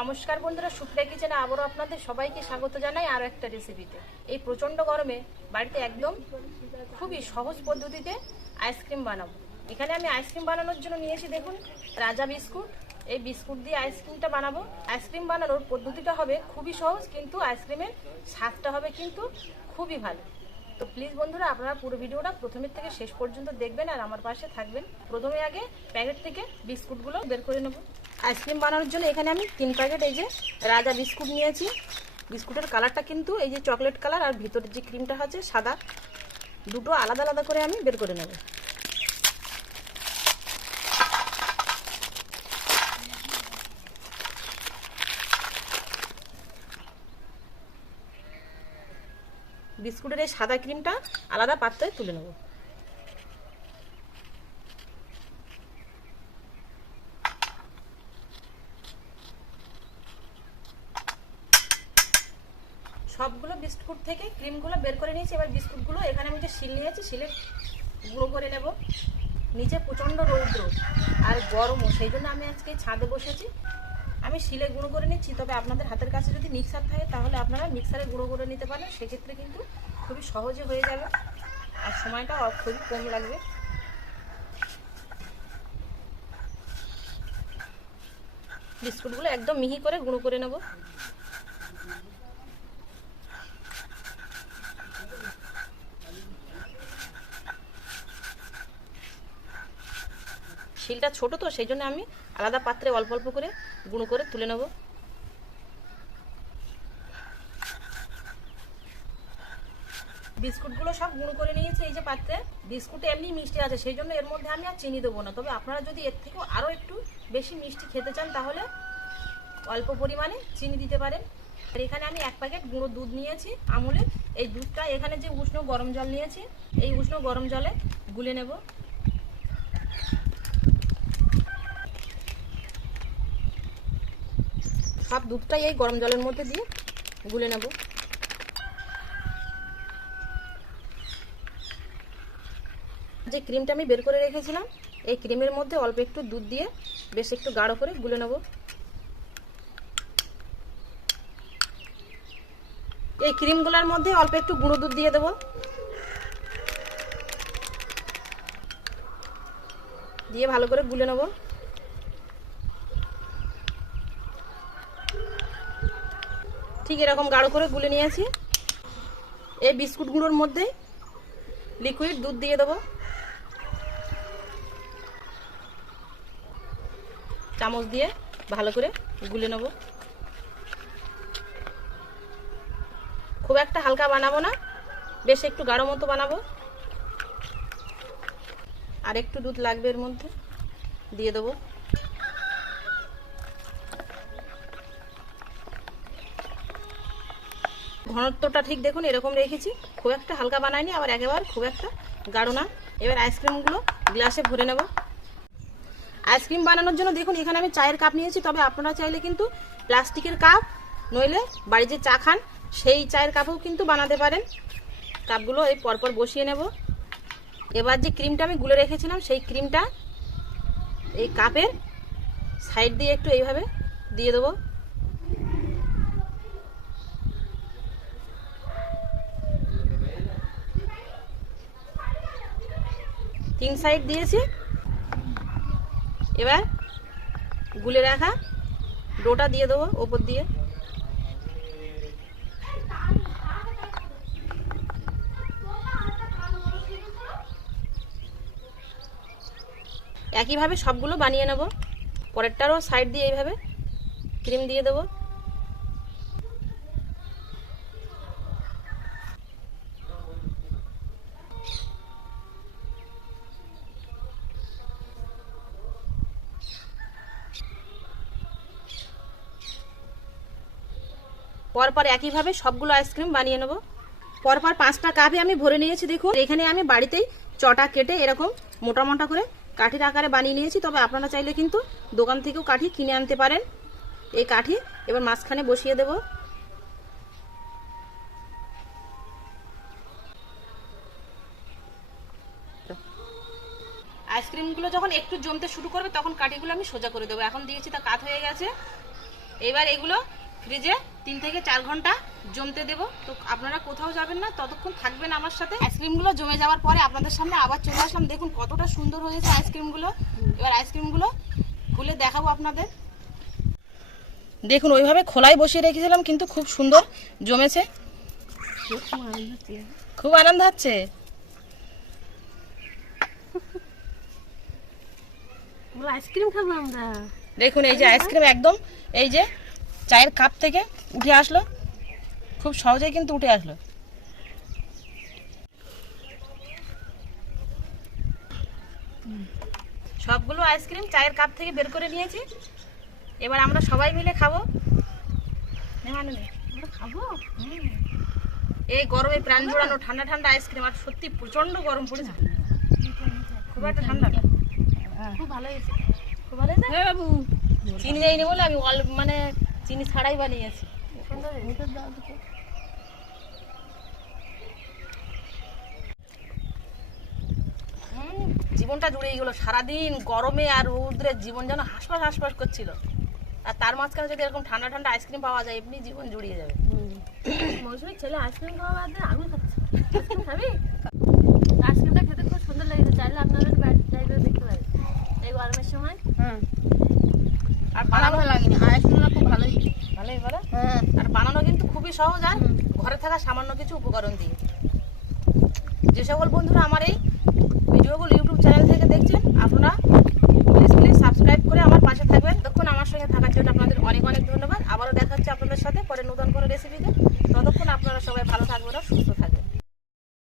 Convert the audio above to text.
নমস্কার বন্ধুরা, সুপ্রিয়া কিচেনে আবারও আপনাদের সবাইকে স্বাগত জানাই আরও একটা রেসিপিতে। এই প্রচণ্ড গরমে বাড়িতে একদম খুবই সহজ পদ্ধতিতে আইসক্রিম বানাবো। এখানে আমি আইসক্রিম বানানোর জন্য নিয়েছি দেখুন রাজা বিস্কুট। এই বিস্কুট দিয়ে আইসক্রিমটা বানাবো। আইসক্রিম বানানোর পদ্ধতিটা হবে খুবই সহজ, কিন্তু আইসক্রিমের স্বাদটা হবে কিন্তু খুবই ভালো। তো প্লিজ বন্ধুরা, আপনারা পুরো ভিডিওটা প্রথমের থেকে শেষ পর্যন্ত দেখবেন আর আমার পাশে থাকবেন। প্রথমে আগে প্যাকেট থেকে বিস্কুটগুলো বের করে নেব। আইসক্রিম বানানোর জন্য এখানে আমি 3 প্যাকেট এই যে রাজা বিস্কুট নিয়েছি। বিস্কুটের কালারটা কিন্তু এই যে চকলেট কালার, আর ভিতরের যে ক্রিমটা আছে সাদা। দুটো আলাদা আলাদা করে আমি বের করে নেব। বিস্কুটের এই সাদা ক্রিমটা আলাদা পাত্রে তুলে নেব। সবগুলো বিস্কুট থেকে ক্রিমগুলো বের করে নিয়েছি। এবার বিস্কুটগুলো এখানে আমি যে শিল নিয়েছি, শিলে গুঁড়ো করে নেব। নিচে প্রচণ্ড রৌদ্র আর গরমও, সেই জন্য আমি আজকে ছাদে বসেছি। আমি শিলে গুঁড়ো করে নিচ্ছি, তবে আপনাদের হাতের কাছে যদি মিক্সার থাকে তাহলে আপনারা মিক্সারে গুঁড়ো করে নিতে পারেন। সেক্ষেত্রে কিন্তু খুবই সহজে হয়ে যাবে আর সময়টা খুবই কম লাগবে। বিস্কুটগুলো একদম মিহি করে গুঁড়ো করে নেব। শিলটা ছোট তো, সেই জন্য আমি আলাদা পাত্রে অল্প অল্প করে গুঁড়ো করে তুলে নেব। বিস্কুটগুলো সব গুঁড়ো করে নিয়েছি এই যে পাত্রে। বিস্কুটে এমনি মিষ্টি আছে, সেই জন্য এর মধ্যে আমি আর চিনি দেবো না। তবে আপনারা যদি এর থেকেও আরও একটু বেশি মিষ্টি খেতে চান তাহলে অল্প পরিমাণে চিনি দিতে পারেন। আর এখানে আমি 1 প্যাকেট গুঁড়ো দুধ নিয়েছি আমুলের। এই দুধটা এখানে যে উষ্ণ গরম জল নিয়েছি, এই উষ্ণ গরম জলে গুলে নেব। সব দুধটাই এই গরম জলের মধ্যে দিয়ে গুলে নেব। যে ক্রিমটা আমি বের করে রেখেছিলাম, এই ক্রিমের মধ্যে অল্প একটু দুধ দিয়ে বেশ একটু গাঢ় করে গুলে নেব। এই ক্রিমগুলোর মধ্যে অল্প একটু গুঁড়ো দুধ দিয়ে দেব। দিয়ে ভালো করে গুলে নেব। ঠিক এরকম গাঢ় করে গুলে নিয়েছি। এই বিস্কুটগুলোর মধ্যে লিকুইড দুধ দিয়ে দেবো। চামচ দিয়ে ভালো করে গুলে নেব। খুব একটা হালকা বানাবো না, বেশ একটু গাঢ় মতো বানাবো। আর একটু দুধ লাগবে এর মধ্যে, দিয়ে দেবো। ঘনত্বটা ঠিক দেখুন এরকম রেখেছি। খুব একটা হালকা বানাইনি, আবার একেবারে খুব একটা গাঢ় না। এবার আইসক্রিমগুলো গ্লাসে ভরে নেব। আইসক্রিম বানানোর জন্য দেখুন এখানে আমি চায়ের কাপ নিয়েছি, তবে আপনারা চাইলে কিন্তু প্লাস্টিকের কাপ নইলে বাড়ি যে চা খান সেই চায়ের কাপেও কিন্তু বানাতে পারেন। কাপগুলো এই পরপর বসিয়ে নেব। এবার যে ক্রিমটা আমি গুলে রেখেছিলাম সেই ক্রিমটা এই কাপের সাইড দিয়ে একটু এইভাবে দিয়ে দেবো। তিন সাইড দিয়েছি। এবার গুলে রাখা ডোটা দিয়ে দেবো ওপর দিয়ে। একইভাবে সবগুলো বানিয়ে নেব। পরেরটারও সাইড দিয়ে এইভাবে ক্রিম দিয়ে দেবো। পরপর একইভাবে সবগুলো আইসক্রিম বানিয়ে নেব। পরপর 5টা কাপে আমি ভরে নিয়েছি। দেখুন এখানে আমি বাড়িতেই চটা কেটে এরকম মোটা মোটা করে কাঠির আকারে বানিয়ে নিয়েছি, তবে আপনারা চাইলে কিন্তু দোকান থেকেও কাঠি কিনে আনতে পারেন। এই কাঠি এবার মাঝখানে বসিয়ে দেব। আইসক্রিমগুলো যখন একটু জমতে শুরু করবে তখন কাঠিগুলো আমি সোজা করে দেবো। এখন দিয়েছি তা কাত হয়ে গেছে। এবার এগুলো ফ্রিজে 3 থেকে 4 ঘন্টা জমতে দেব। তো আপনারা কোথাও যাবেন না, ততক্ষণ থাকবেন আমার সাথে। আইসক্রিমগুলো জমে যাওয়ার পরে আপনাদের সামনে আবার চলে আসলাম। দেখুন কতটা সুন্দর হয়েছে আইসক্রিমগুলো। এবার আইসক্রিমগুলো খুলে দেখাবো আপনাদের। দেখুন ওইভাবে খোলায় বসিয়ে রেখেছিলাম, কিন্তু খুব সুন্দর জমেছে, খুব আনন্দ হচ্ছে। আইসক্রিম খাবো আমরা। দেখুন এই যে আইসক্রিম একদম এই যে চায়ের কাপ থেকে উঠে আসলো, খুব সহজেই কিন্তু উঠে আসলো। সবগুলো আইসক্রিম চায়ের কাপ থেকে বের করে নিয়েছি। এবার আমরা সবাই মিলে খাবো। খাবো এই গরমে প্রাণ জোড়ানো ঠান্ডা ঠান্ডা আইসক্রিম, আর সত্যি প্রচন্ড গরম পড়েছে, খুব একটা ঠান্ডা না। খুব ভালো হয়েছে। খুব ভালো হয়েছে? হ্যাঁ বাবু, চিনি দেয়নি বলে আমি মানে চিনি ছাড়াই বানিয়েছি। জীবনটা জুড়েই গেলো। সারাদিন গরমে আর রৌদ্রে জীবন যেন হাসপাস হাসপাস করছিল, আর তার মাঝখানে যদি এরকম ঠান্ডা ঠান্ডা আইসক্রিম পাওয়া যায়, এমনি জীবন জুড়িয়ে যাবে। মৌসুমীর ছেলে আইসক্রিম খাওয়া বাদ দিয়ে আঙুল খাচ্ছে। আইসক্রিম খাবি? আইসক্রিমটা খেতে খুব সুন্দর লেগেছে, চাইলে আপনাদের বাড়িতে দেখতে পারেন এই গরমের সময়। আর বানানো লাগেনি, আইসক্রিমটা খুব ভালোই ভালোই বলো। হ্যাঁ। আর বানানো কিন্তু খুবই সহজ, আর ঘরে থাকা সামান্য কিছু উপকরণ দিয়ে। যে সকল বন্ধুরা আমার এই